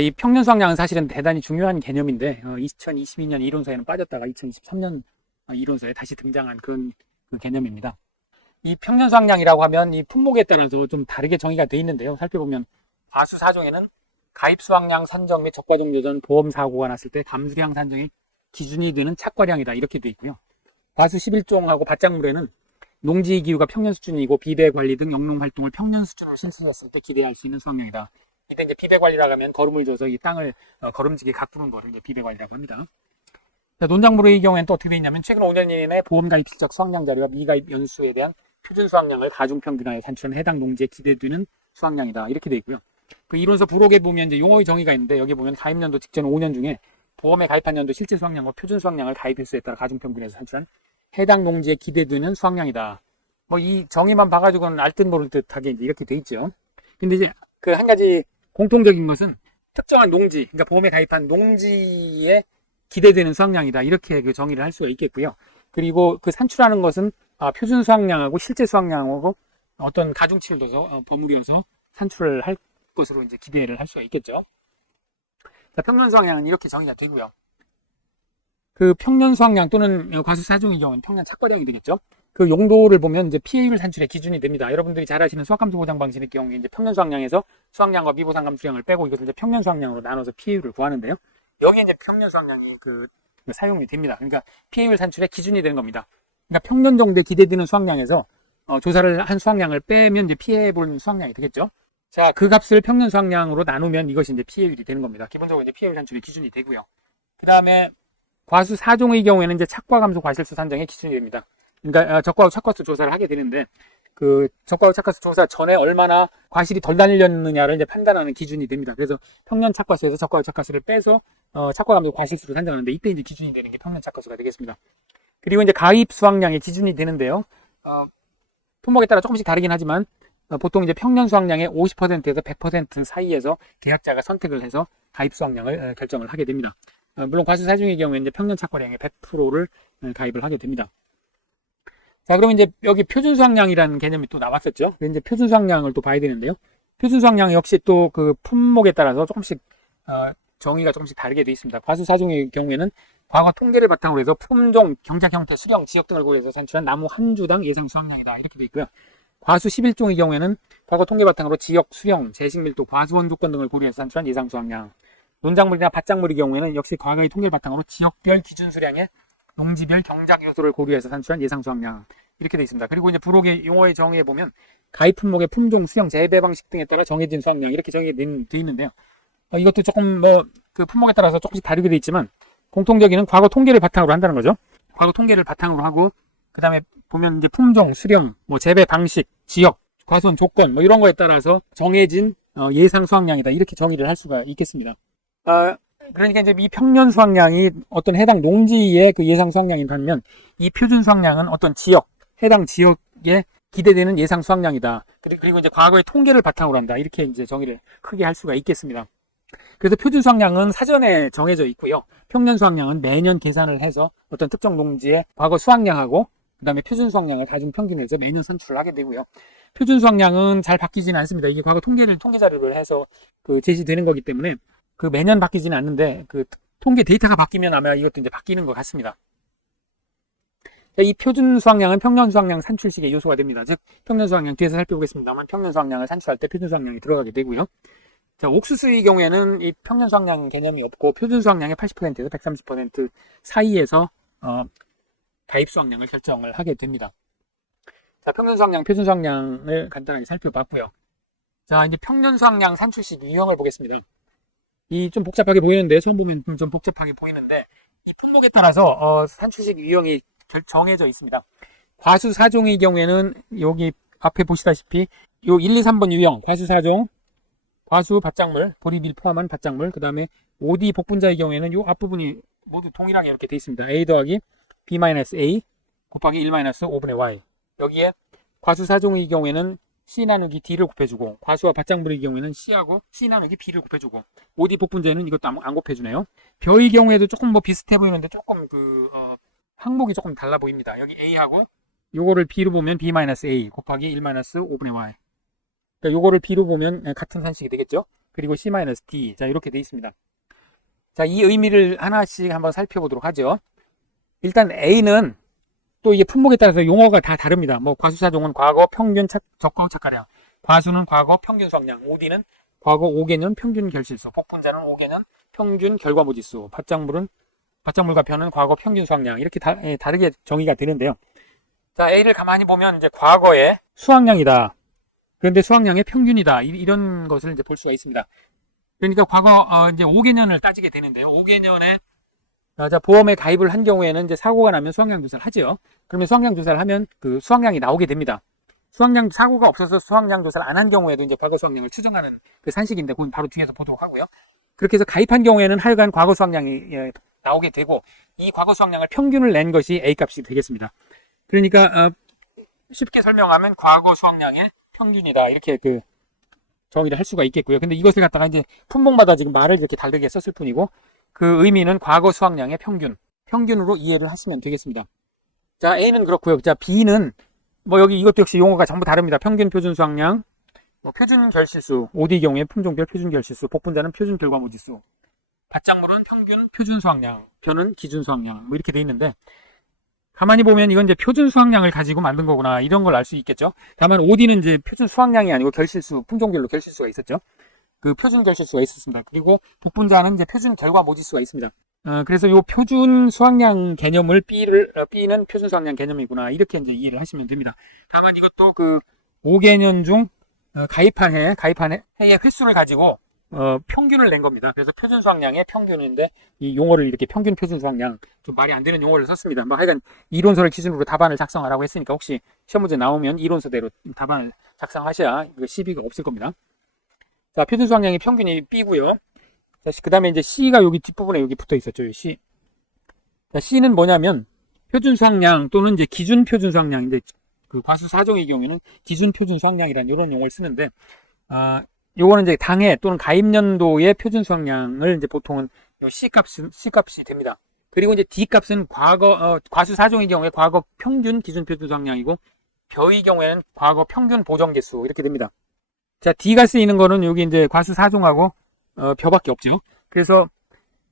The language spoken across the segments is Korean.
이 평년 수확량은 사실은 대단히 중요한 개념인데 2022년 이론서에는 빠졌다가 2023년 이론서에 다시 등장한 그 개념입니다. 이 평년 수확량이라고 하면 이 품목에 따라서 좀 다르게 정의가 되어 있는데요. 살펴보면 과수 4종에는 가입 수확량 산정 및 적과종 요전 보험 사고가 났을 때 감수량 산정의 기준이 되는 착과량이다 이렇게 되어 있고요. 과수 11종하고 밭작물에는 농지 기후가 평년 수준이고 비배 관리 등 영농 활동을 평년 수준으로 실시했을 때 기대할 수 있는 수확량이다. 이때 이제 비배 관리라고 하면 거름을 줘서 이 땅을 거름지게 가꾸는 거를 이제 비배 관리라고 합니다. 논작물의 경우에는 또 어떻게 되어 있냐면 최근 5년 이내의 보험 가입 실적 수확량 자료와 미가입 연수에 대한 표준 수확량을 가중 평균하여 산출한 해당 농지에 기대되는 수확량이다 이렇게 되어 있고요. 그 이론서 부록에 보면 이제 용어의 정의가 있는데 여기 보면 가입연도 직전 5년 중에 보험에 가입한 연도 실제 수확량과 표준 수확량을 가입 횟수에 따라 가중 평균해서 산출한 해당 농지에 기대되는 수확량이다. 뭐 이 정의만 봐가지고는 알듯 모를 듯하게 이렇게 돼 있죠. 근데 이제 그 한 가지 공통적인 것은 특정한 농지, 그러니까 보험에 가입한 농지에 기대되는 수확량이다 이렇게 그 정의를 할 수가 있겠고요. 그리고 그 산출하는 것은 표준 수확량하고 실제 수확량하고 어떤 가중치를 둬서 버무려서 산출을 할 것으로 이제 기대를 할 수가 있겠죠. 자, 평년 수확량은 이렇게 정의가 되고요. 그 평년 수확량 또는 과수 4종의 경우는 평년 착과량이 되겠죠. 그 용도를 보면 이제 피해율 산출의 기준이 됩니다. 여러분들이 잘 아시는 수확감소 보장 방식의 경우에 이제 평년 수확량에서 수확량과 미보상 감수량을 빼고 이것을 이제 평년 수확량으로 나눠서 피해율을 구하는데요. 여기에 이제 평년 수확량이 그 사용이 됩니다. 그러니까 피해율 산출의 기준이 되는 겁니다. 그러니까 평년 정도에 기대되는 수확량에서 조사를 한 수확량을 빼면 이제 피해본 수확량이 되겠죠. 자, 그 값을 평년 수확량으로 나누면 이것이 이제 피해율이 되는 겁니다. 기본적으로 이제 피해율 산출의 기준이 되고요. 그 다음에 과수 4종의 경우에는 이제 착과 감소 과실수 산정의 기준이 됩니다. 그러니까 적과후 착과수 조사를 하게 되는데 그 적과후 착과수 조사 전에 얼마나 과실이 덜 달렸느냐를 이제 판단하는 기준이 됩니다. 그래서 평년 착과수에서 적과후 착과수를 빼서 착과 감소 과실수를 산정하는데 이때 이제 기준이 되는 게 평년 착과수가 되겠습니다. 그리고 이제 가입 수확량의 기준이 되는데요. 품목에 따라 조금씩 다르긴 하지만 보통 이제 평년 수확량의 50%에서 100% 사이에서 계약자가 선택을 해서 가입 수확량을 결정을 하게 됩니다. 물론 과수 4종의 경우에 이제 평년 착과량의 100%를 가입을 하게 됩니다. 자, 그러면 이제 여기 표준 수확량이라는 개념이 또 나왔었죠. 이제 표준 수확량을 또 봐야 되는데요. 표준 수확량 역시 또 그 품목에 따라서 조금씩 정의가 조금씩 다르게 되어 있습니다. 과수 4종의 경우에는 과거 통계를 바탕으로 해서 품종, 경작 형태, 수령, 지역 등을 고려해서 산출한 나무 한 주당 예상 수확량이다 이렇게 되어 있고요. 과수 11종의 경우에는 과거 통계 바탕으로 지역, 수령, 재식 밀도, 과수원 조건 등을 고려해서 산출한 예상 수확량. 논작물이나 밭작물의 경우에는 역시 과거의 통계를 바탕으로 지역별 기준 수량의 농지별 경작 요소를 고려해서 산출한 예상 수확량 이렇게 되어 있습니다. 그리고 이제 부록의 용어의 정의에 보면 가입 품목의 품종, 수령, 재배 방식 등에 따라 정해진 수확량 이렇게 정의가 되어 있는데요. 이것도 조금 그 품목에 따라서 조금씩 다르게 되어 있지만 공통적인 과거 통계를 바탕으로 한다는 거죠. 과거 통계를 바탕으로 하고 그 다음에 보면 이제 품종, 수령, 재배 방식, 지역, 과수원 조건 이런 거에 따라서 정해진 예상 수확량이다 이렇게 정의를 할 수가 있겠습니다. 그러니까 이제 이 평년 수확량이 어떤 해당 농지의 그 예상 수확량인 반면 이 표준 수확량은 어떤 지역, 해당 지역에 기대되는 예상 수확량이다. 그리고 이제 과거의 통계를 바탕으로 한다. 이렇게 이제 정의를 크게 할 수가 있겠습니다. 그래서 표준 수확량은 사전에 정해져 있고요. 평년 수확량은 매년 계산을 해서 어떤 특정 농지의 과거 수확량하고 그 다음에 표준 수확량을 가중 평균해서 매년 산출을 하게 되고요. 표준 수확량은 잘 바뀌지는 않습니다. 이게 과거 통계 자료를 해서 그 제시되는 거기 때문에 그 매년 바뀌지는 않는데 그 통계 데이터가 바뀌면 아마 이것도 이제 바뀌는 것 같습니다. 이 표준 수확량은 평년 수확량 산출식의 요소가 됩니다. 즉 평년 수확량 뒤에서 살펴보겠습니다만 평년 수확량을 산출할 때 표준 수확량이 들어가게 되고요. 자, 옥수수의 경우에는 이 평년 수확량 개념이 없고 표준 수확량의 80%에서 130% 사이에서 가입 수확량을 결정을 하게 됩니다. 자, 평년 수확량, 표준 수확량을 간단하게 살펴봤고요. 자, 이제 평년 수확량 산출식 유형을 보겠습니다. 이 좀 복잡하게 보이는데 처음 보면 좀 복잡하게 보이는데 이 품목에 따라서 산출식 유형이 정해져 있습니다. 과수 4종의 경우에는 여기 앞에 보시다시피 요 1, 2, 3번 유형 과수 4종 과수 밭작물, 보리밀 포함한 밭작물, 그 다음에 OD 복분자의 경우에는 요 앞부분이 모두 동일하게 이렇게 되어 있습니다. A 더하기 B-A 곱하기 1-5분의 Y. 여기에 과수 4종의 경우에는 C 나누기 D를 곱해주고 과수와 밭작물의 경우에는 C하고 C 나누기 B를 곱해주고 OD 복분자에는 이것도 안 곱해주네요. 벼의 경우에도 조금 비슷해 보이는데 조금 항목이 조금 달라 보입니다. 여기 A하고 요거를 B로 보면 B-A 곱하기 1-5분의 Y. 그러니까 요거를 B로 보면 같은 산식이 되겠죠. 그리고 C-D. 자, 이렇게 돼 있습니다. 자, 이 의미를 하나씩 한번 살펴보도록 하죠. 일단 A는 또 이게 품목에 따라서 용어가 다 다릅니다. 뭐 과수사종은 과거 평균 적과 착가량, 과수는 과거 평균 수확량, OD는 과거 5개년 평균 결실수, 복분자는 5개년 평균 결과무지수, 밭작물과 벼는 과거 평균 수확량, 이렇게 다르게 정의가 되는데요. 자, A를 가만히 보면 이제 과거의 수확량이다. 그런데 수확량의 평균이다. 이런 것을 이제 볼 수가 있습니다. 그러니까 과거 이제 5개년을 따지게 되는데요. 5개년에 자, 보험에 가입을 한 경우에는 이제 사고가 나면 수확량 조사를 하죠. 그러면 수확량 조사를 하면 그 수확량이 나오게 됩니다. 수확량 사고가 없어서 수확량 조사를 안 한 경우에도 이제 과거 수확량을 추정하는 그 산식인데 그건 바로 뒤에서 보도록 하고요. 그렇게 해서 가입한 경우에는 하여간 과거 수확량이 나오게 되고 이 과거 수확량을 평균을 낸 것이 A 값이 되겠습니다. 그러니까 쉽게 설명하면 과거 수확량의 평균이다. 이렇게 그 정의를 할 수가 있겠고요. 근데 이것을 갖다가 이제 품목마다 지금 말을 이렇게 다르게 썼을 뿐이고 그 의미는 과거 수확량의 평균으로 이해를 하시면 되겠습니다. 자, A는 그렇고요. 자, B는 뭐 여기 이것도 역시 용어가 전부 다릅니다. 평균 표준 수확량, 뭐 표준 결실수, OD 경우에 품종별 표준 결실수, 복분자는 표준 결과무지수, 밭작물은 평균 표준 수확량, 벼는 기준 수확량, 뭐 이렇게 돼 있는데 가만히 보면 이건 이제 표준 수확량을 가지고 만든 거구나 이런 걸 알 수 있겠죠. 다만 OD는 이제 표준 수확량이 아니고 결실수, 품종별로 결실수가 있었죠. 그 표준 결실수가 있었습니다. 그리고 복분자는 이제 표준 결과무지수가 있습니다. 그래서 요 표준 수확량 개념을 B는 표준 수확량 개념이구나 이렇게 이제 이해를 하시면 됩니다. 다만 이것도 그 5개년 중 가입한 해의 횟수를 가지고 평균을 낸 겁니다. 그래서 표준 수확량의 평균인데 이 용어를 이렇게 평균 표준 수확량 좀 말이 안 되는 용어를 썼습니다. 뭐 하여간 이론서를 기준으로 답안을 작성하라고 했으니까 혹시 시험 문제 나오면 이론서대로 답안을 작성하셔야 시비가 없을 겁니다. 자, 표준 수확량의 평균이 B고요. 자, 그 다음에 이제 C가 여기 뒷부분에 여기 붙어 있었죠. C. 자, C는 뭐냐면 표준 수확량 또는 이제 기준 표준 수확량인데 그 과수 4종의 경우에는 기준 표준 수확량이라는 이런 용어를 쓰는데 요거는 이제 당해 또는 가입연도의 표준 수확량을 이제 보통은 요 C 값이 됩니다. 그리고 이제 D 값은 과수 4종의 경우에 과거 평균 기준 표준 수확량이고 벼의 경우에는 과거 평균 보정 개수 이렇게 됩니다. 자, D가 쓰이는 거는 여기 이제 과수 4종하고 벼밖에 없죠. 그래서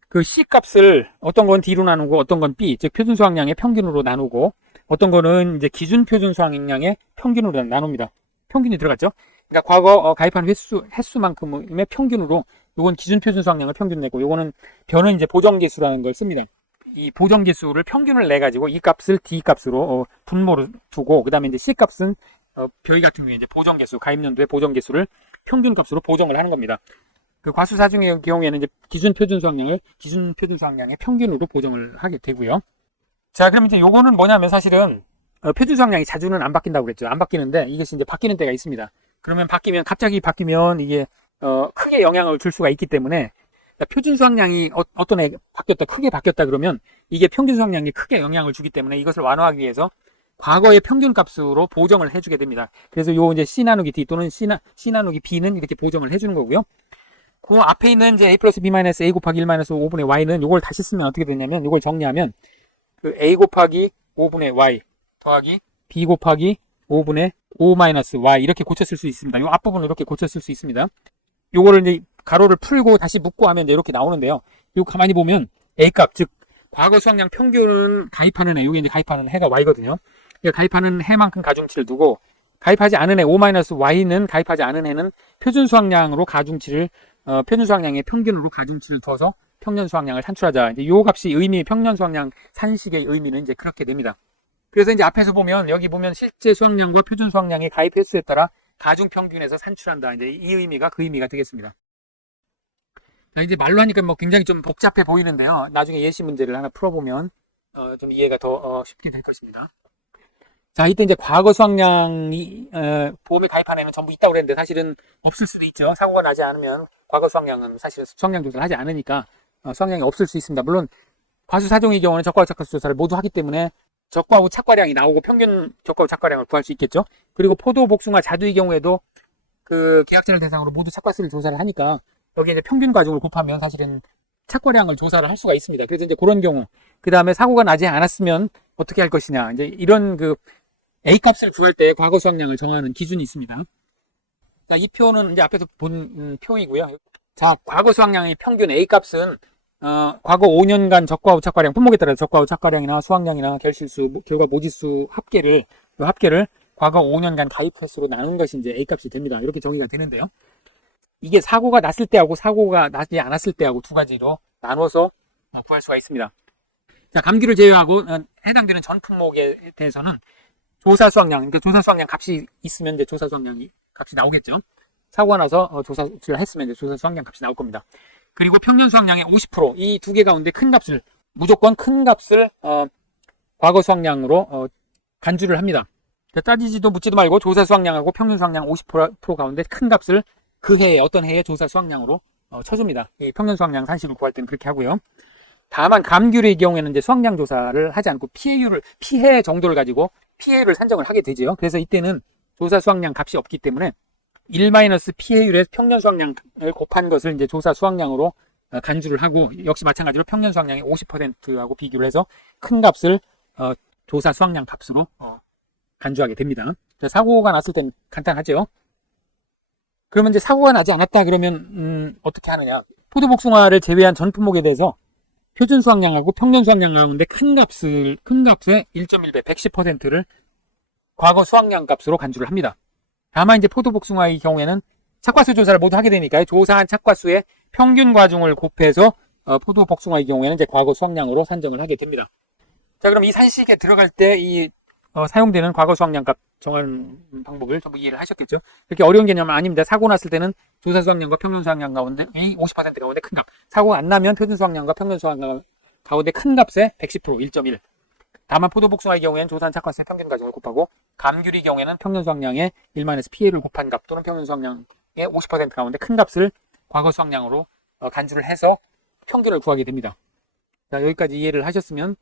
그 C 값을 어떤 건 D로 나누고 어떤 건 B, 즉 표준 수확량의 평균으로 나누고 어떤 거는 이제 기준 표준 수확량의 평균으로 나눕니다. 평균이 들어갔죠. 그러니까 과거 가입한 횟수만큼의 평균으로 요건 기준 표준 수확량을 평균 내고 요거는 벼는 이제 보정 개수라는 걸 씁니다. 이 보정 개수를 평균을 내 가지고 이 값을 D 값으로 분모로 두고 그다음에 이제 C 값은 벼의 같은 경우에 이제 보정 개수, 가입 연도의 보정 개수를 평균 값으로 보정을 하는 겁니다. 그 과수 4종의 경우에는 이제 기준 표준 수확량의 평균으로 보정을 하게 되고요. 자, 그럼 이제 요거는 뭐냐면 사실은 표준 수확량이 자주는 안 바뀐다고 그랬죠. 안 바뀌는데 이것이 이제 바뀌는 때가 있습니다. 그러면 갑자기 바뀌면 이게 크게 영향을 줄 수가 있기 때문에 표준 수확량이 어떤 애 크게 바뀌었다 그러면 이게 평균 수확량에 크게 영향을 주기 때문에 이것을 완화하기 위해서 과거의 평균 값으로 보정을 해주게 됩니다. 그래서 요 이제 C 나누기 D 또는 C 나누기 B는 이렇게 보정을 해주는 거고요. 그 앞에 있는 이제 A 플러스 B 마이너스 A 곱하기 1 마이너스 5분의 Y는 요걸 다시 쓰면 어떻게 되냐면 요걸 정리하면 그 A 곱하기 5분의 Y 더하기 B 곱하기 5분의 5 마이너스 Y 이렇게 고쳤을 수 있습니다. 요 앞부분을 이렇게 고쳤을 수 있습니다. 요거를 이제 가로를 풀고 다시 묶고 하면 이제 이렇게 나오는데요. 요 가만히 보면 A 값, 즉 과거 수확량 평균은 가입하는 해, 요게 이제 가입하는 해가 Y거든요. 가입하는 해만큼 가중치를 두고 가입하지 않은 해 5-Y는 가입하지 않은 해는 표준 수확량으로 가중치를 표준 수확량의 평균으로 가중치를 둬서 평년 수확량을 산출하자. 이제 요 값이 평년 수확량 산식의 의미는 이제 그렇게 됩니다. 그래서 이제 앞에서 보면 여기 보면 실제 수확량과 표준 수확량의 가입 횟수에 따라 가중 평균에서 산출한다. 이제 이 의미가 그 의미가 되겠습니다. 자, 이제 말로 하니까 뭐 굉장히 좀 복잡해 보이는데요. 나중에 예시 문제를 하나 풀어보면 좀 이해가 더 쉽게 될 것입니다. 자, 이때 이제 과거 수확량이 보험에 가입한 애는 전부 있다고 그랬는데 사실은 없을 수도 있죠. 사고가 나지 않으면 과거 수확량은 사실은 수확량 조사를 하지 않으니까 수확량이 없을 수 있습니다. 물론 과수 4종의 경우는 적과후 착과수 조사를 모두 하기 때문에 적과후 착과량이 나오고 평균 적과후 착과량을 구할 수 있겠죠. 그리고 포도, 복숭아, 자두의 경우에도 그 계약자를 대상으로 모두 착과수를 조사를 하니까 여기 이제 평균 과중을 곱하면 사실은 착과량을 조사를 할 수가 있습니다. 그래서 이제 그런 경우, 그 다음에 사고가 나지 않았으면 어떻게 할 것이냐, 이제 이런 그 A 값을 구할 때 과거 수확량을 정하는 기준이 있습니다. 자, 이 표는 이제 앞에서 본 표이고요. 자, 과거 수확량의 평균 A 값은 과거 5년간 적과후 착과량, 품목에 따라 적과후 착과량이나 수확량이나 결실수, 결과 모지수 합계를 과거 5년간 가입 횟수로 나눈 것이 이제 A 값이 됩니다. 이렇게 정의가 되는데요. 이게 사고가 났을 때하고 사고가 나지 않았을 때하고 두 가지로 나눠서 구할 수가 있습니다. 자, 감귤을 제외하고 해당되는 전 품목에 대해서는 조사 수확량, 그러니까 조사 수확량 값이 있으면 이제 조사 수확량이 값이 나오겠죠. 사고가 나서 조사를 했으면 이제 조사 수확량 값이 나올 겁니다. 그리고 평년 수확량의 50%, 이 두 개 가운데 큰 값을, 무조건 큰 값을 과거 수확량으로 간주를 합니다. 따지지도 묻지도 말고 조사 수확량하고 평년 수확량 50% 가운데 큰 값을 그 해에 어떤 해에 조사 수확량으로 쳐줍니다. 이 평년 수확량 산식을 구할 때는 그렇게 하고요. 다만 감귤의 경우에는 이제 수확량 조사를 하지 않고 피해 정도를 가지고 피해율을 산정을 하게 되죠. 그래서 이때는 조사 수확량 값이 없기 때문에 1-피해율의 평년 수확량을 곱한 것을 이제 조사 수확량으로 간주를 하고, 역시 마찬가지로 평년 수확량의 50%하고 비교를 해서 큰 값을 조사 수확량 값으로 간주하게 됩니다. 사고가 났을 땐 간단하죠. 그러면 이제 사고가 나지 않았다 그러면 어떻게 하느냐? 포도복숭아를 제외한 전 품목에 대해서 표준 수확량하고 평년 수확량 가운데 큰 값의 1.1배 110%를 과거 수확량 값으로 간주를 합니다. 다만 이제 포도복숭아의 경우에는 착과수 조사를 모두 하게 되니까요. 조사한 착과수의 평균 과중을 곱해서 포도복숭아의 경우에는 이제 과거 수확량으로 산정을 하게 됩니다. 자, 그럼 이 산식에 들어갈 때 이 사용되는 과거 수확량 값 정하는 방법을 좀 이해를 하셨겠죠? 그렇게 어려운 개념은 아닙니다. 사고 났을 때는 조사 수확량과 평균 수확량 가운데 이 50% 가운데 큰 값. 사고가 안 나면 표준 수확량과 평균 수확량 가운데 큰 값의 110% 1.1. 다만 포도복숭아의 경우에는 조사한 착과수의 평균 과중을 곱하고, 감귤의 경우에는 평년 수확량의 1-피해를 곱한 값 또는 평년 수확량의 50% 가운데 큰 값을 과거 수확량으로 간주를 해서 평균을 구하게 됩니다. 자, 여기까지 이해를 하셨으면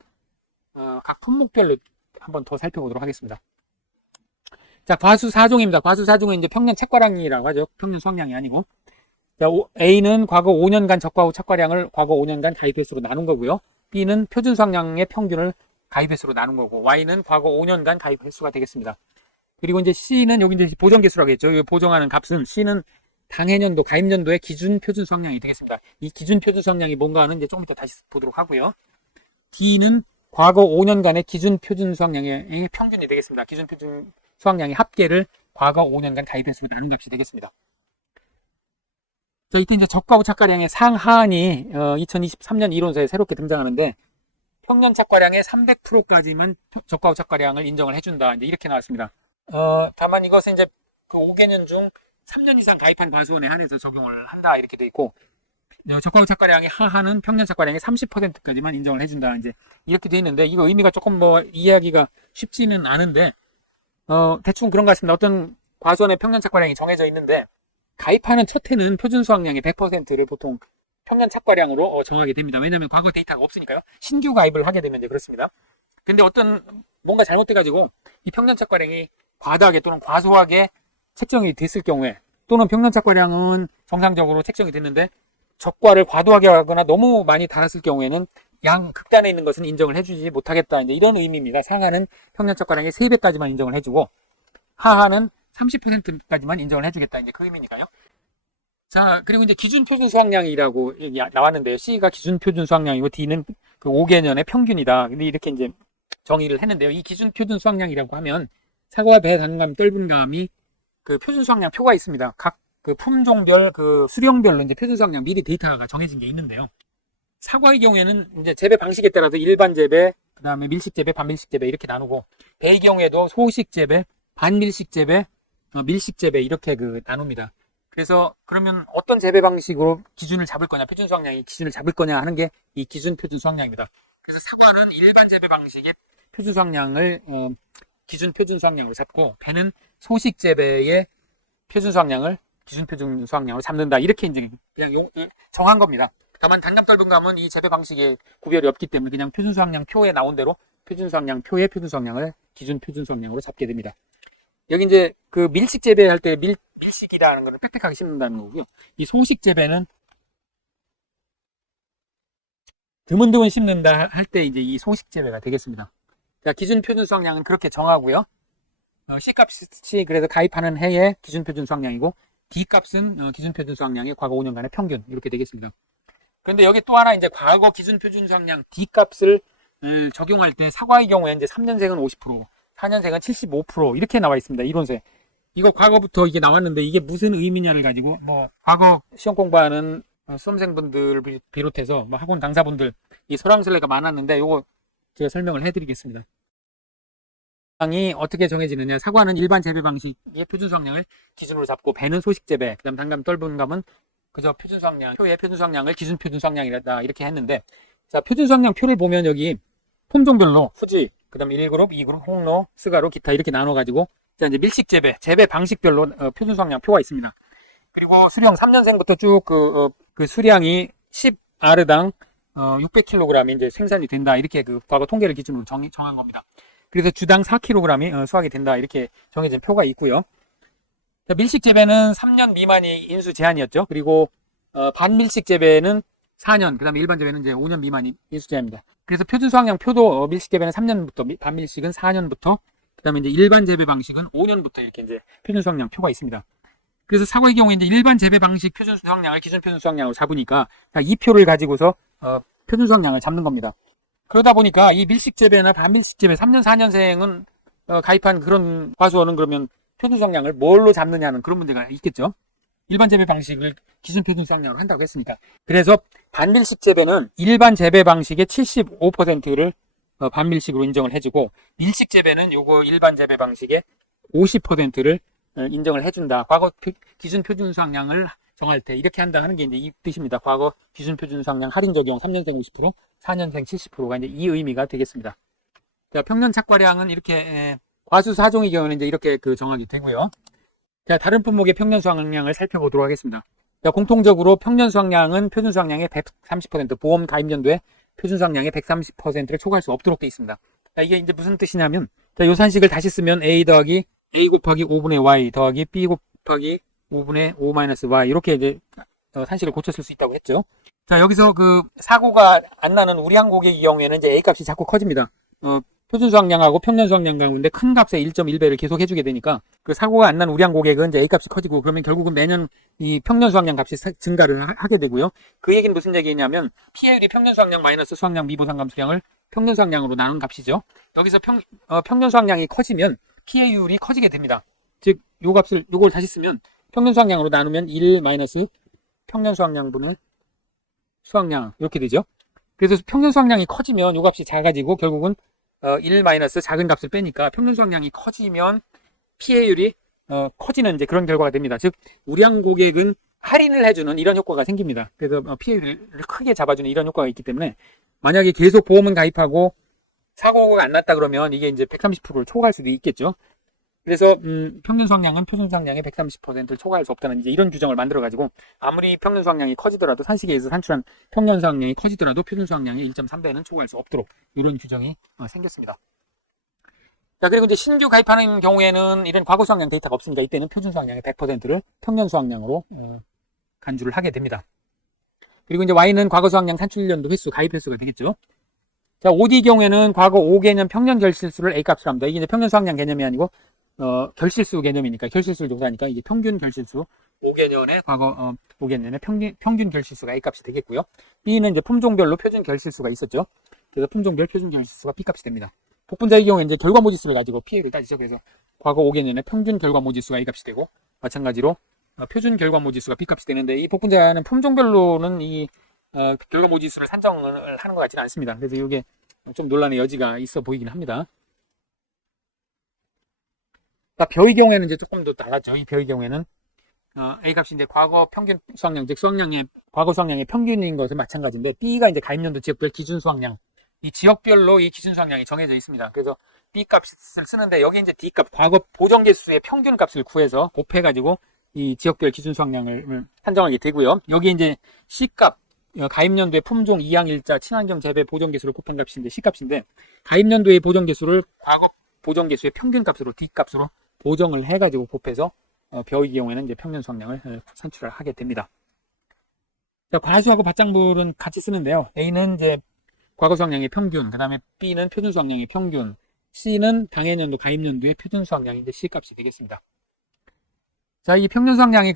각 품목별로 한번 더 살펴보도록 하겠습니다. 자, 과수 4종입니다. 과수 4종은 이제 평년 착과량이라고 하죠. 평년 수확량이 아니고. 자, A는 과거 5년간 적과후 착과량을 과거 5년간 가입 횟수로 나눈 거고요. B는 표준 수확량의 평균을 가입 횟수로 나눈 거고, Y는 과거 5년간 가입 횟수가 되겠습니다. 그리고 이제 C는 여기 이제 보정 개수라고 했죠. 이 보정하는 값은 C는 당해년도, 가입년도의 기준 표준 수확량이 되겠습니다. 이 기준 표준 수확량이 뭔가 하는 이제 조금 이따 다시 보도록 하고요. D는 과거 5년간의 기준 표준 수확량의 평균이 되겠습니다. 기준 표준 수확량의 합계를 과거 5년간 가입 횟수로 나눈 값이 되겠습니다. 자, 이때 이제 적과후 착과량의 상하한이 2023년 이론서에 새롭게 등장하는데, 평년 착과량의 300%까지만 적과후 착과량을 인정을 해준다. 이제 이렇게 나왔습니다. 다만 이것은 이제 그 5개년 중 3년 이상 가입한 과수원에 한해서 적용을 한다. 이렇게 돼 있고, 적과후 착과량의 하한은 평년 착과량의 30%까지만 인정을 해준다. 이제 이렇게 돼 있는데, 이거 의미가 조금 뭐 이해하기가 쉽지는 않은데, 대충 그런 것 같습니다. 어떤 과수원의 평년 착과량이 정해져 있는데, 가입하는 첫 해는 표준 수확량의 100%를 보통 평년 착과량으로 정하게 됩니다. 왜냐하면 과거 데이터가 없으니까요. 신규 가입을 하게 되면 이제 그렇습니다. 근데 어떤 뭔가 잘못돼가지고 이 평년 착과량이 과다하게 또는 과소하게 책정이 됐을 경우에, 또는 평년 착과량은 정상적으로 책정이 됐는데 적과를 과도하게 하거나 너무 많이 달았을 경우에는 양 극단에 있는 것은 인정을 해주지 못하겠다. 이제 이런 의미입니다. 상하는 평년 착과량의 3배까지만 인정을 해주고, 하하는 30%까지만 인정을 해주겠다. 이제 그 의미니까요. 자, 그리고 이제 기준 표준 수확량이라고 나왔는데요. C가 기준 표준 수확량이고 D는 그 5개년의 평균이다. 근데 이렇게 이제 정의를 했는데요. 이 기준 표준 수확량이라고 하면 사과, 배, 단감, 떫은감이 그 표준 수확량 표가 있습니다. 각 그 품종별, 그 수령별로 이제 표준 수확량 미리 데이터가 정해진 게 있는데요. 사과의 경우에는 이제 재배 방식에 따라서 일반 재배, 그 다음에 밀식 재배, 반밀식 재배 이렇게 나누고, 배의 경우에도 소식 재배, 반밀식 재배, 밀식 재배 이렇게 그 나눕니다. 그래서 그러면 어떤 재배 방식으로 기준을 잡을 거냐, 표준 수확량이 기준을 잡을 거냐 하는 게 이 기준 표준 수확량입니다. 그래서 사과는 일반 재배 방식의 표준 수확량을 기준 표준 수확량으로 잡고, 배는 소식 재배의 표준 수확량을 기준 표준 수확량으로 잡는다. 이렇게 이제 그냥 정한 겁니다. 다만 단감 떫은감은 이 재배 방식에 구별이 없기 때문에 그냥 표준 수확량 표에 나온 대로 표준 수확량 표의 표준 수확량을 기준 표준 수확량으로 잡게 됩니다. 여기 이제 그 밀식 재배할 때 밀식이라는 거를 빽빽하게 심는다는 거고요. 이 소식 재배는 드문드문 심는다 할 때 이제 이 소식 재배가 되겠습니다. 자, 기준 표준 수확량은 그렇게 정하고요. C값이 그래서 가입하는 해의 기준 표준 수확량이고, D값은 기준 표준 수확량의 과거 5년간의 평균 이렇게 되겠습니다. 그런데 여기 또 하나 이제 과거 기준 표준 수확량 D값을 적용할 때 사과의 경우에 이제 3년생은 50%, 4년생은 75% 이렇게 나와 있습니다. 이론서에. 이거 과거부터 이게 나왔는데 이게 무슨 의미냐를 가지고 뭐 과거 시험 공부하는 수험생분들을 비롯해서 뭐 학원 당사분들 이 설왕설래가 많았는데 요거 제가 설명을 해드리겠습니다. 이 어떻게 정해지느냐? 사과는 일반 재배 방식의 표준 수확량을 기준으로 잡고 배는 소식 재배, 그다음 단감 떫은 감은 그저 표준 수확량, 표의 표준 수확량을 기준 표준 수확량이다 이렇게 했는데, 자 표준 수확량 표를 보면 여기 품종별로 후지, 그다음 1그룹, 2그룹, 홍로, 스가로, 기타 이렇게 나눠가지고 자 이제 밀식 재배, 재배 방식별로 표준 수확량 표가 있습니다. 그리고 수령 3년생부터 쭉 그 수량이 10아르당 600kg이 이제 생산이 된다 이렇게 그 과거 통계를 기준으로 정한 겁니다. 그래서 주당 4kg이 수확이 된다 이렇게 정해진 표가 있고요. 밀식 재배는 3년 미만이 인수 제한이었죠. 그리고 반밀식 재배는 4년, 그 다음에 일반 재배는 이제 5년 미만이 인수 제한입니다. 그래서 표준 수확량 표도 밀식 재배는 3년부터, 반밀식은 4년부터, 그 다음에 이제 일반 재배 방식은 5년부터 이렇게 이제 표준 수확량 표가 있습니다. 그래서 사과의 경우에 이제 일반 재배 방식 표준 수확량을 기준 표준 수확량으로 잡으니까 이 표를 가지고서 표준 수확량을 잡는 겁니다. 그러다 보니까 이 밀식 재배나 반밀식 재배 3년 4년생은 가입한 그런 과수원은 그러면 표준 수확량을 뭘로 잡느냐는 그런 문제가 있겠죠. 일반 재배 방식을 기준 표준 수확량으로 한다고 했으니까. 그래서 반밀식 재배는 일반 재배 방식의 75%를 반밀식으로 인정을 해주고, 밀식 재배는 요거 일반 재배 방식의 50%를 인정을 해준다. 과거 기준 표준 수확량을 정할 때 이렇게 한다 하는 게 이제 이 뜻입니다. 과거 기준 표준 수확량 할인 적용 3년생 50%, 4년생 70%가 이제 이 의미가 되겠습니다. 자, 평년 착과량은 이렇게 과수 4종의 경우는 이제 이렇게 정하게 되고요. 자, 다른 품목의 평년 수확량을 살펴보도록 하겠습니다. 자, 공통적으로 평년 수확량은 표준 수확량의 130%, 보험 가입 연도에 표준 수확량의 130%를 초과할 수 없도록 되어 있습니다. 자, 이게 이제 무슨 뜻이냐면, 자, 요 산식을 다시 쓰면 A 곱하기 5분의 Y 더하기 B 곱하기 5분의 5 마이너스 Y 이렇게 이제 산식을 고쳐 쓸 수 있다고 했죠. 자, 여기서 사고가 안 나는 우량 고객의 경우에는 이제 A 값이 자꾸 커집니다. 표준 수확량하고 평년 수확량 가운데 큰 값의 1.1배를 계속 해주게 되니까 사고가 안 난 우량 고객은 이제 A 값이 커지고, 그러면 결국은 매년 이 평년 수확량 값이 증가를 하게 되고요. 그 얘기는 무슨 얘기냐면 피해율이 평년 수확량 마이너스 수확량 미보상 감수량을 평년 수확량으로 나눈 값이죠. 여기서 평년 수확량이 커지면 피해율이 커지게 됩니다. 즉, 요걸 다시 쓰면 평년 수확량으로 나누면 1 마이너스 평년 수확량분의 수확량 이렇게 되죠. 그래서 평년 수확량이 커지면 요 값이 작아지고 결국은 1 마이너스 작은 값을 빼니까 평년 수확량이 커지면 피해율이 커지는 이제 그런 결과가 됩니다. 즉, 우량 고객은 할인을 해주는 이런 효과가 생깁니다. 그래서 피해율을 크게 잡아주는 이런 효과가 있기 때문에 만약에 계속 보험은 가입하고 사고가 안 났다 그러면 이게 이제 130%를 초과할 수도 있겠죠. 그래서 평년 수확량은 표준 수확량의 130%를 초과할 수 없다는 이제 이런 규정을 만들어 가지고 아무리 평년 수확량이 커지더라도 산식에 의해서 산출한 평년 수확량이 커지더라도 표준 수확량의 1.3배는 초과할 수 없도록 이런 규정이 생겼습니다. 자, 그리고 이제 신규 가입하는 경우에는 이런 과거 수확량 데이터가 없으니까 이때는 표준 수확량의 100%를 평년 수확량으로 간주를 하게 됩니다. 그리고 이제 Y는 과거 수확량 산출 연도 횟수, 가입 횟수가 되겠죠. 자, OD 경우에는 과거 5개년 평년 결실수를 A 값으로 합니다. 이게 이제 평년 수확량 개념이 아니고 결실수 개념이니까, 결실수를 조사하니까 이게 평균 결실수 5개년에 과거 5개년에 평균 결실수가 A 값이 되겠고요. B는 이제 품종별로 표준 결실수가 있었죠. 그래서 품종별 표준 결실수가 B 값이 됩니다. 복분자의 경우에 이제 결과 모지수를 가지고 피해를 따지죠. 그래서 과거 5개년에 평균 결과 모지수가 A 값이 되고, 마찬가지로 표준 결과 모지수가 B 값이 되는데, 이 복분자는 품종별로는 이 결과 모지수를 산정을 하는 것 같지는 않습니다. 그래서 이게 좀 논란의 여지가 있어 보이긴 합니다. 벼의 경우에는 이제 조금 더 달랐죠. 이 벼의 경우에는 A 값이 이제 과거 평균 수확량, 즉 과거 수확량의 평균인 것은 마찬가지인데, B가 이제 가입연도 지역별 기준 수확량, 이 지역별로 이 기준 수확량이 정해져 있습니다. 그래서 B 값을 쓰는데, 여기 이제 D 값, 과거 보정 개수의 평균 값을 구해서 곱해가지고 이 지역별 기준 수확량을 산정하게 되고요. 여기 이제 C 값, 가입연도의 품종, 이항일자, 친환경 재배 보정 개수를 곱한 값이 이제 C 값인데, 가입연도의 보정 개수를 과거 보정 개수의 평균 값으로 D 값으로 보정을 해가지고 곱해서 벼의 경우에는 이제 평년 수확량을 산출을 하게 됩니다. 자, 과수하고 밭장불은 같이 쓰는데요. A는 이제 과거 수확량의 평균, 그 다음에 B는 표준 수확량의 평균, C는 당해년도, 가입년도의 표준 수확량이 이제 C 값이 되겠습니다. 자, 이 평년 수확량의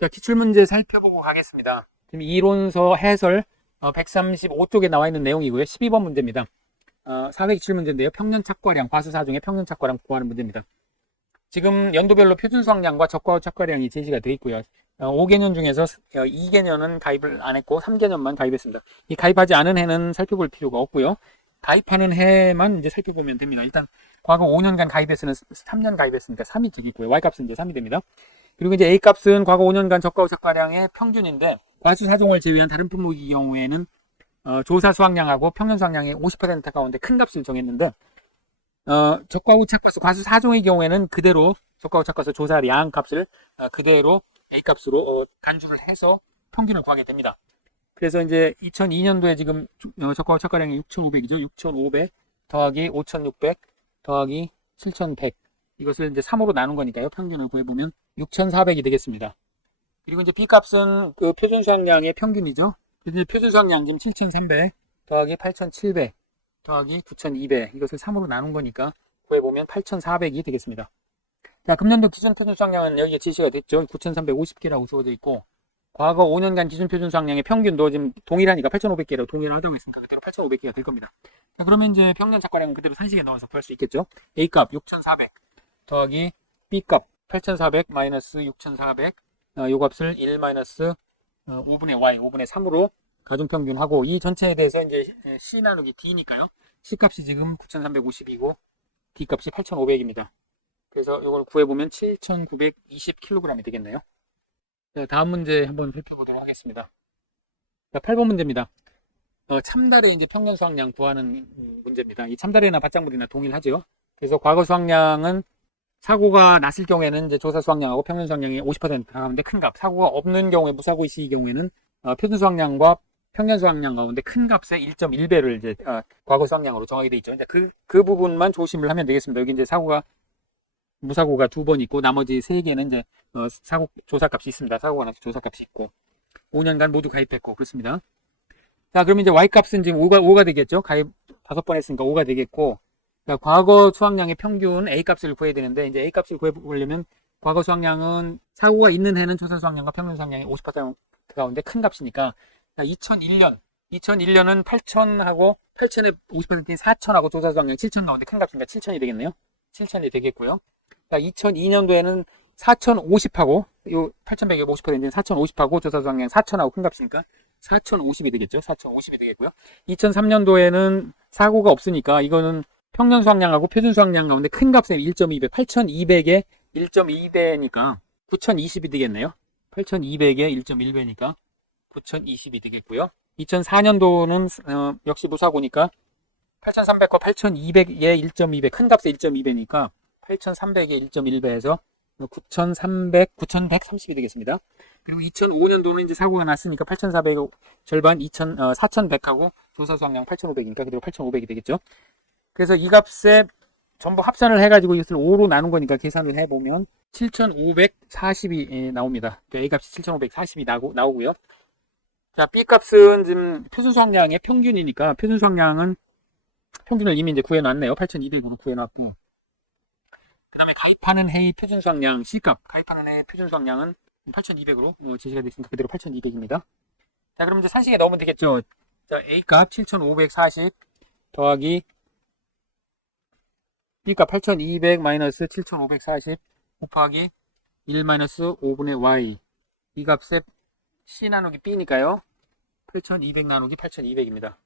자, 기출문제 살펴보고 가겠습니다. 지금 이론서 해설 135쪽에 나와 있는 내용이고요. 12번 문제입니다. 사회 기출문제인데요. 평년착과량, 과수사 중에 평년착과량 구하는 문제입니다. 지금 연도별로 표준수확량과 적과후 착과량이 제시가 되어 있고요. 5개년 중에서 2개년은 가입을 안 했고 3개년만 가입했습니다. 이 가입하지 않은 해는 살펴볼 필요가 없고요. 가입하는 해만 이제 살펴보면 됩니다. 일단 과거 5년간 가입했으면 3년 가입했으니까 3이 되겠고요. Y값은 이제 3이 됩니다. 그리고 이제 A값은 과거 5년간 적과후 착과량의 평균인데 과수사종을 제외한 다른 품목의 경우에는 조사 수확량하고 평년 수확량의 50% 가운데 큰 값을 정했는데 적과후 착과수 과수사종의 경우에는 그대로 적과후 착과수 조사량 값을 그대로 A값으로 간주를 해서 평균을 구하게 됩니다. 그래서 이제 2002년도에 지금 적과후 착과량이 6,500이죠. 6,500 더하기 5,600 더하기 7,100 이것을 이제 3으로 나눈 거니까요. 평균을 구해보면 6,400이 되겠습니다. 그리고 이제 B값은 그 표준 수확량의 평균이죠. 이제 표준 수확량 지금 7,300 더하기 8,700 더하기 9,200 이것을 3으로 나눈 거니까 구해보면 8,400이 되겠습니다. 자, 금년도 기준 표준 수확량은 여기에 제시가 됐죠. 9,350개라고 주어져 있고 과거 5년간 기준 표준 수확량의 평균도 지금 동일하니까 8,500개라고 동일하다고 했으니까 그대로 8,500개가 될 겁니다. 자, 그러면 이제 평년 착과량은 그대로 산식에 넣어서 구할 수 있겠죠. A값 6,400 더하기 B값 8,400 마이너스 6,400 요 값을 1 마이너스 5분의 Y 5분의 3으로 가중평균하고 이 전체에 대해서 이제 C 나누기 D니까요. C값이 지금 9,350이고 D값이 8,500입니다. 그래서 이걸 구해보면 7,920kg이 되겠네요. 자, 다음 문제 한번 살펴보도록 하겠습니다. 자, 8번 문제입니다. 참달의 이제 평년 수확량 구하는 문제입니다. 이 참달이나 밭작물이나 동일하죠. 그래서 과거 수확량은 사고가 났을 경우에는 이제 조사 수확량하고 평년 수확량이 50% 가운데 큰 값, 사고가 없는 경우에 무사고의 시의 경우에는 표준 수확량과 평년 수확량 가운데 큰 값의 1.1배를 이제 과거 수확량으로 정하게 돼 있죠. 이제 그 부분만 조심을 하면 되겠습니다. 여기 이제 무사고가 2번 있고 나머지 3개는 이제 사고 조사값이 있습니다. 사고가 나서 조사값이 있고 5년간 모두 가입했고 그렇습니다. 자, 그러면 이제 Y값은 지금 5가 되겠죠. 가입 5번 했으니까 5가 되겠고 자, 과거 수확량의 평균 A값을 구해야 되는데 이제 A값을 구해보려면 과거 수확량은 사고가 있는 해는 조사 수확량과 평균 수확량의 50% 가운데 큰 값이니까 자, 2001년은 8,000하고 8,000의 50%인 4,000하고 조사 수확량 7,000 가운데 큰 값이니까 7,000이 되겠네요. 7,000이 되겠고요. 자, 2002년도에는 4,050하고 요 8,100의 50%인 4,050하고 조사 수확량 4,000하고 큰 값이니까 4,050이 되겠죠. 4,050이 되겠고요. 2003년도에는 사고가 없으니까 이거는 평년 수확량하고 표준 수확량 가운데 큰 값의 1.2배, 8,200의 1.2배니까 9,020이 되겠네요. 8,200의 1.1배니까 9,020이 되겠고요. 2004년도는 역시 무사고니까 8,300과 8,200의 1.2배, 큰 값의 1.2배니까 8,300의 1.1배에서 9,300, 9,130이 되겠습니다. 그리고 2005년도는 이제 사고가 났으니까 8,400 절반 4,100하고 조사 수확량 8,500이니까 그대로 8,500이 되겠죠. 그래서 이 값에 전부 합산을 해가지고 이것을 5로 나눈 거니까 계산을 해보면 7,540이 나옵니다. 그러니까 A값이 7,540이 나오고요. 자, B값은 지금 표준 수확량의 평균이니까 표준 수확량은 평균을 이미 이제 구해놨네요. 8,200으로 구해놨고 그 다음에 가입하는 해의 표준 수확량 C값 가입하는 해의 표준 수확량은 8,200으로 제시가 되어 있으니까 그대로 8,200입니다. 자, 그럼 이제 산식에 넣으면 되겠죠. 자, A값 7,540 더하기 B값 8,200 마이너스 7,540 곱하기 1 마이너스 5분의 Y 이 값에 C 나누기 B니까요. 8,200 나누기 8,200입니다.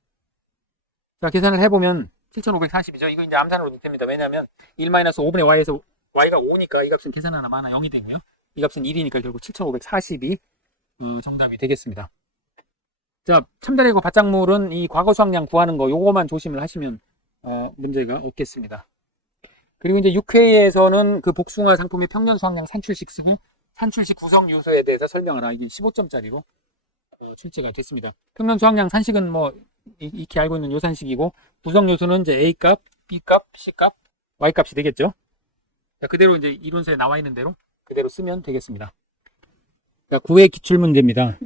자, 계산을 해보면 7,540이죠. 이거 이제 암산으로 넣습니다. 왜냐하면 1 마이너스 5분의 Y에서 Y가 5니까 이 값은 계산 하나 많아 0이 되고요. 이 값은 1이니까 결국 7,540이 정답이 되겠습니다. 자, 참다리고 밭작물은 이 과거 수확량 구하는 거 요거만 조심을 하시면 문제가 없겠습니다. 그리고 이제 6회에서는 그 복숭아 상품의 평년 수확량 산출식 쓰고 산출식 구성 요소에 대해서 설명을 하나 이게 15점짜리로 출제가 됐습니다. 평년 수확량 산식은 뭐 익히 알고 있는 요 산식이고 구성 요소는 이제 A값, B값, C값, Y값이 되겠죠. 자, 그대로 이제 이론서에 나와 있는 대로 그대로 쓰면 되겠습니다. 자, 9회 기출문제입니다.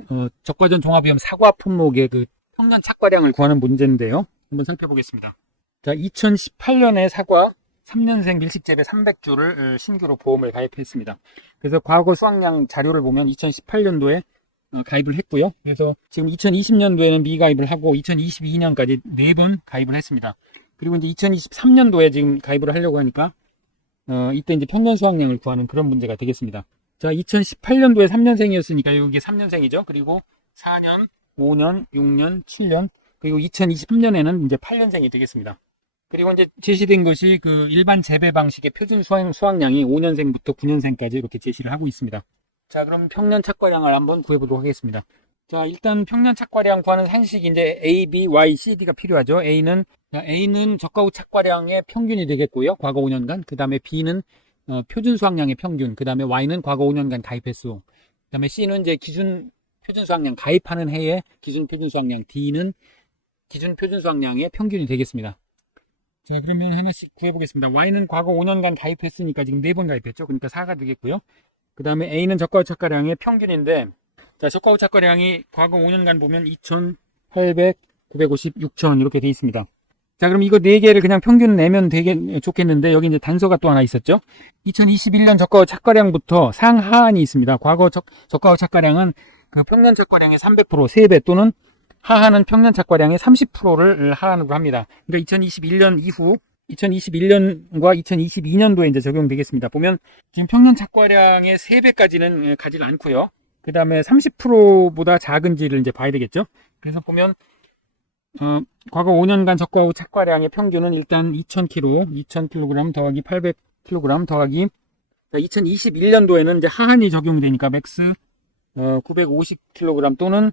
적과전 종합위험 사과 품목의 그 평년 착과량을 구하는 문제인데요. 한번 살펴보겠습니다. 자, 2018년에 사과 3년생 밀식재배 300주를 신규로 보험을 가입했습니다. 그래서 과거 수확량 자료를 보면 2018년도에 가입을 했고요. 그래서 지금 2020년도에는 미가입을 하고 2022년까지 4번 가입을 했습니다. 그리고 이제 2023년도에 지금 가입을 하려고 하니까 이때 이제 평년 수확량을 구하는 그런 문제가 되겠습니다. 자, 2018년도에 3년생이었으니까 이게 3년생이죠. 그리고 4년, 5년, 6년, 7년, 그리고 2023년에는 이제 8년생이 되겠습니다. 그리고 이제 제시된 것이 그 일반 재배 방식의 표준 수확량이 5년생부터 9년생까지 이렇게 제시를 하고 있습니다. 자, 그럼 평년 착과량을 한번 구해보도록 하겠습니다. 자, 일단 평년 착과량 구하는 산식이 이제 A, B, Y, C, D가 필요하죠. A는 저가 후 착과량의 평균이 되겠고요. 과거 5년간. 그 다음에 B는 표준 수확량의 평균. 그 다음에 Y는 과거 5년간 가입 횟수. 그 다음에 C는 이제 기준 표준 수확량 가입하는 해의 기준 표준 수확량. D는 기준 표준 수확량의 평균이 되겠습니다. 자, 그러면 하나씩 구해보겠습니다. Y는 과거 5년간 가입했으니까 지금 4번 가입했죠. 그러니까 4가 되겠고요. 그 다음에 A는 저가 후 착과량의 평균인데, 자, 저가 후 착과량이 과거 5년간 보면 2,800, 950, 6,000 이렇게 돼 있습니다. 자, 그럼 이거 4개를 그냥 평균 내면 되게 좋겠는데, 여기 이제 단서가 또 하나 있었죠. 2021년 저가 후 착과량부터 상하한이 있습니다. 과거 저가 후 착과량은 그 평년 착과량의 300%, 3배 또는 하한은 평년 착과량의 30%를 하한으로 합니다. 그러니까 2021년 이후 2021년과 2022년도에 이제 적용되겠습니다. 보면 지금 평년 착과량의 3배까지는 가지 않고요. 그 다음에 30%보다 작은지를 이제 봐야 되겠죠. 그래서 보면 과거 5년간 저가 후 착과량의 평균은 일단 2,000kg 더하기 800kg 더하기 2021년도에는 이제 하한이 적용되니까 맥스 950kg 또는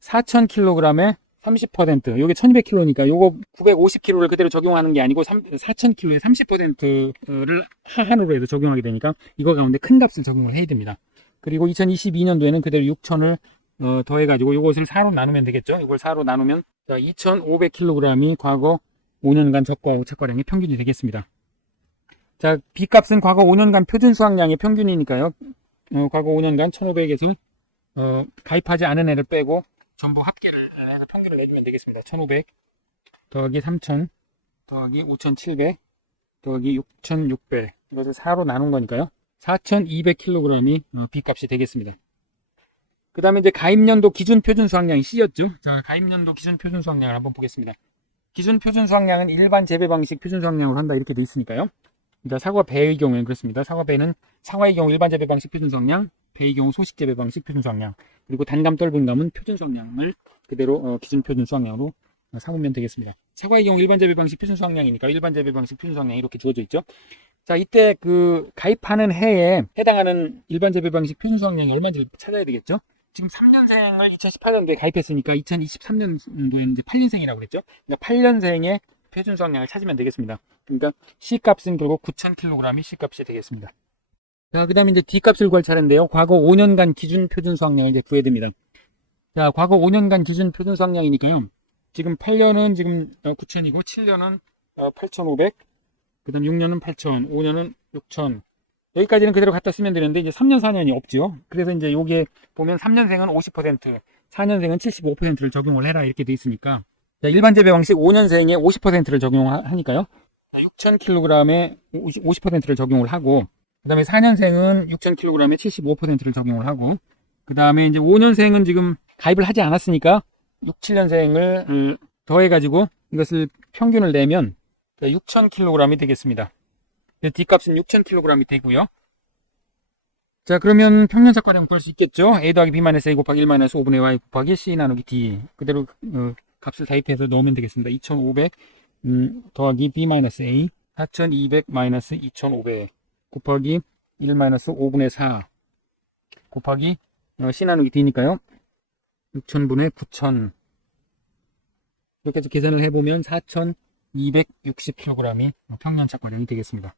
4,000kg에 30%, 요게 1200kg니까 요거 950kg를 그대로 적용하는 게 아니고 4,000kg에 30%를 하한으로 해서 적용하게 되니까 이거 가운데 큰 값을 적용을 해야 됩니다. 그리고 2022년도에는 그대로 6,000을 더해가지고 요것을 4로 나누면 되겠죠. 이걸 4로 나누면 2,500kg이 과거 5년간 저가 후 착과량의 평균이 되겠습니다. 자, B값은 과거 5년간 표준 수확량의 평균이니까요. 과거 5년간 1,500에서 가입하지 않은 애를 빼고 전부 합계를 해서 평균을 내주면 되겠습니다. 1,500 더하기 3,000 더하기 5,700 더하기 6,600 이것을 4로 나눈 거니까요. 4,200kg이 B값이 되겠습니다. 그 다음에 이제 가입년도 기준 표준 수확량이 C였죠. 자, 가입년도 기준 표준 수확량을 한번 보겠습니다. 기준 표준 수확량은 일반 재배 방식 표준 수확량으로 한다 이렇게 돼 있으니까요. 자, 사과 배의 경우에는 그렇습니다. 사과 배는 상화의 경우 일반 재배 방식 표준 수확량, 배의 경우 소식 재배 방식 표준 수확량, 그리고 단감 떫은 감은 표준 수확량을 그대로 기준 표준 수확량으로 삼으면 되겠습니다. 사과의 경우 일반 재배 방식 표준 수확량이니까 일반 재배 방식 표준 수확량이 이렇게 주어져 있죠. 자, 이때 그 가입하는 해에 해당하는 일반 재배 방식 표준 수확량이 얼마인지 찾아야 되겠죠. 지금 3년생을 2018년도에 가입했으니까 2023년도에는 이제 8년생이라고 그랬죠. 그러니까 8년생의 표준 수확량을 찾으면 되겠습니다. 그러니까 C값은 결국 9,000kg이 C값이 되겠습니다. 자, 그 다음에 이제 D값을 구할 차례인데요. 과거 5년간 기준 표준 수확량을 이제 구해야 됩니다. 자, 과거 5년간 기준 표준 수확량이니까요. 지금 8년은 지금 9,000이고 7년은 8,500, 그 다음 6년은 8,000, 5년은 6,000. 여기까지는 그대로 갖다 쓰면 되는데 이제 3년, 4년이 없죠. 그래서 이제 요게 보면 3년생은 50%, 4년생은 75%를 적용을 해라 이렇게 돼 있으니까 자, 일반 재배 방식 5년생에 50%를 적용하니까요. 6,000kg에 50%를 적용을 하고 그 다음에 4년생은 6,000kg에 75%를 적용을 하고 그 다음에 이제 5년생은 지금 가입을 하지 않았으니까 6, 7년생을 더해가지고 이것을 평균을 내면 6,000kg이 되겠습니다. D값은 6,000kg이 되고요. 자, 그러면 평년 착과량 구할 수 있겠죠. A 더하기 B-A 곱하기 1 5분의 Y 곱하기 C 나누기 D 그대로 값을 대입해서 넣으면 되겠습니다. 2,500 더하기 B-A 4,200 2,500 곱하기 1 5분의 4 곱하기 C 나누기 D니까요. 6,000분의 9,000 이렇게 해서 계산을 해보면 4,260kg이 평년 착과량이 되겠습니다.